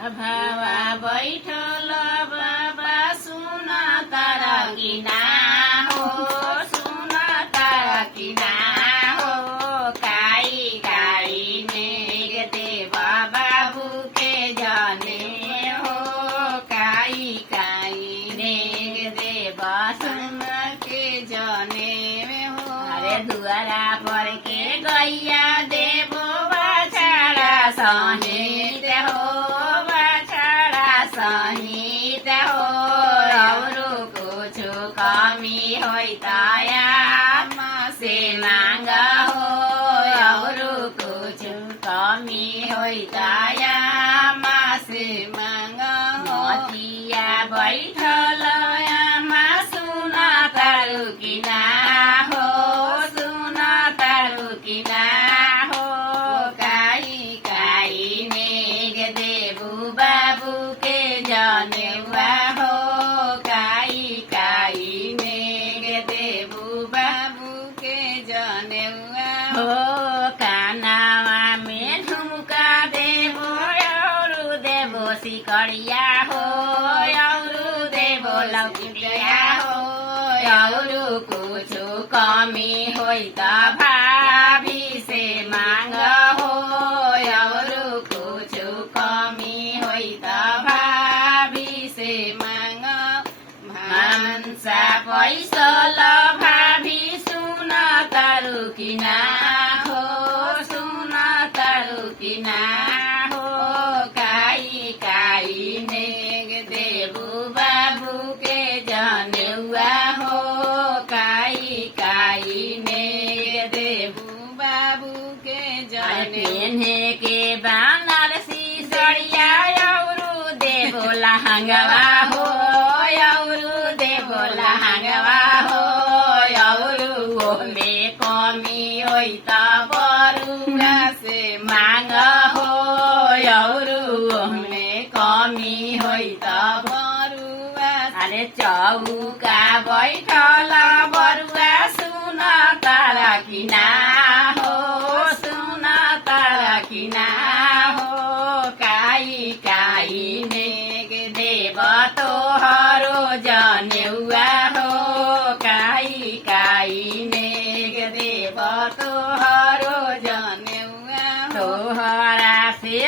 भावा बैठल बाबा सुन तर किना हो सुन तर किना हो काई काई नेग देव बाबू के जाने हो काई काई नेग देव सुन के जाने हो अरे दुआरा पर के गैया देवो बाछाड़ा सहित हो सहित हो अरू कुछु कमी होइ तया से माग हो अरू कुछु कमी होइ तया से माग मतिया बैठल आमा सुन तारु किना हो सुन तारु किना हो काई काई नेग देबु बाबू के जनेवा हो काई काई नेग देबु बाबू के जनेवा हो कानावा में झुमका देबो औरु देबो सिकड़िया हो औरु देबो लौकिया हो औरु कुछु कमी होइ त भाभी से माग हो औरु कुछु कमी होइ त भाभी से माग भान्सा पैसल भाभी सुन तारु किना हो सुन तारु किना हो काई काई नेग देबु बाबू के जनेउआ हो काई काई नेग देबु बाबू के जनेउआ के बनारसी सड़िया औरु देबो लहंगवा हो औरु देबो लहंगवा हो औरु ओमे कमी होइ त बरुवा से माग हो औरु ओमे कमी होइ त बरुवा अरे चौका बैठल बरुवा सुन तर किना हो सुन तर किना हो काई काई नेग देव तोहरो जनेउआ हो काई काई नेग देव तोहरो जनेउआ तोहरा से